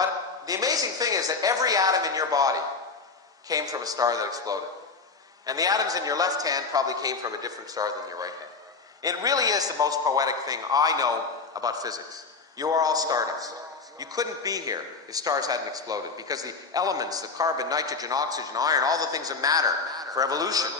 But the amazing thing is that every atom in your body came from a star that exploded. And the atoms in your left hand probably came from a different star than your right hand. It really is the most poetic thing I know about physics. You are all stardust. You couldn't be here if stars hadn't exploded, because the elements, the carbon, nitrogen, oxygen, iron, all the things that matter for evolution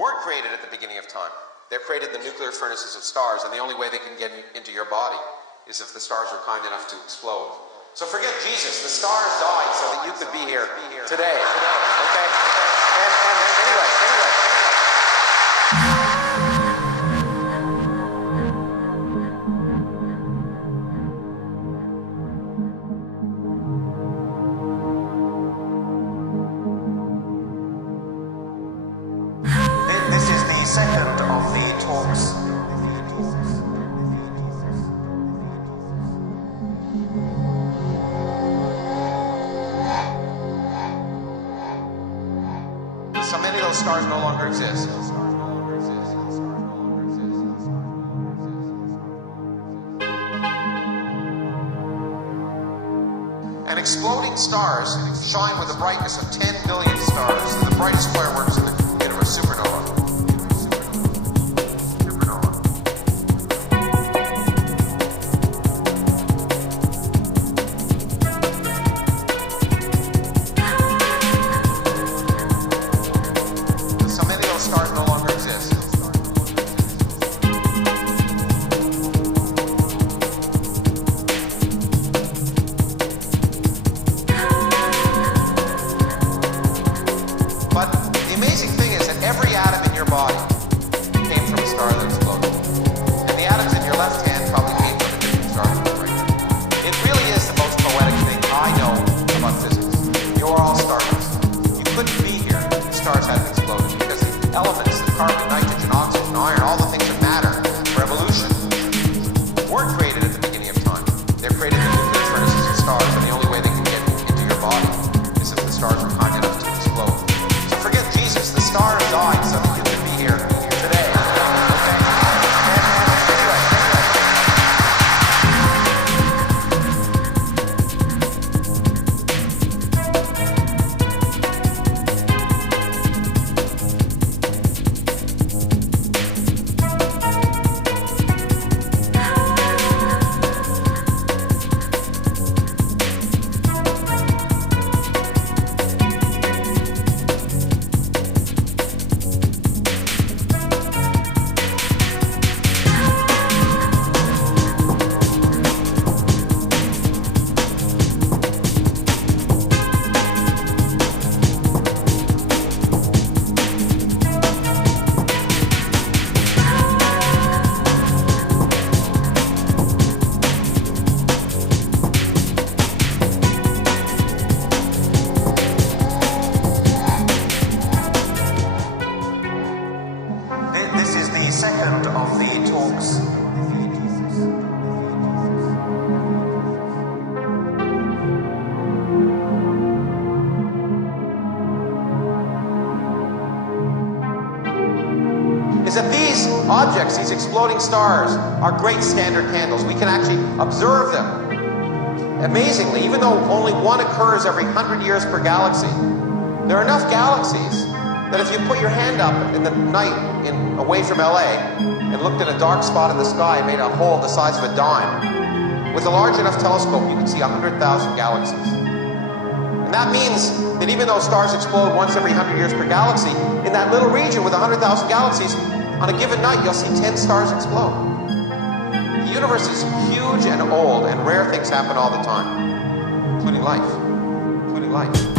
weren't created at the beginning of time. They're created in the nuclear furnaces of stars, and the only way they can get into your body is if the stars were kind enough to explode. So forget Jesus. The stars died so that you could be here today. Okay? And anyway. This is the second of the talks. So many of those stars no longer exist. And exploding stars shine with the brightness of 10 billion stars, the brightest fireworks in the universe, supernova. So many of those stars no longer exist. But the amazing thing is that every atom in your body came from a star that exploded. And the atoms in your left hand probably came from a different star than your right hand. It really is the most poetic thing I know about physics. You are all stardust. You couldn't be here if stars hadn't exploded, because the elements, the carbon, nitrogen, oxygen, iron, all the things that matter for evolution weren't created at the beginning of time. They're created in the nuclear furnaces of stars, and the only way they can get into your body is if the stars were kind enough to explode. So forget Jesus. The stars died so that you could be here today. Okay? Anyway. This is the second of the talks. Is that these objects, these exploding stars, are great standard candles. We can actually observe them. Amazingly, even though only one occurs every 100 years per galaxy, there are enough galaxies that if you put your hand up in the night away from LA and looked at a dark spot in the sky and made a hole the size of a dime, with a large enough telescope you can see 100,000 galaxies. And that means that even though stars explode once every 100 years per galaxy, in that little region with 100,000 galaxies, on a given night you'll see 10 stars explode. The universe is huge and old, and rare things happen all the time, including life.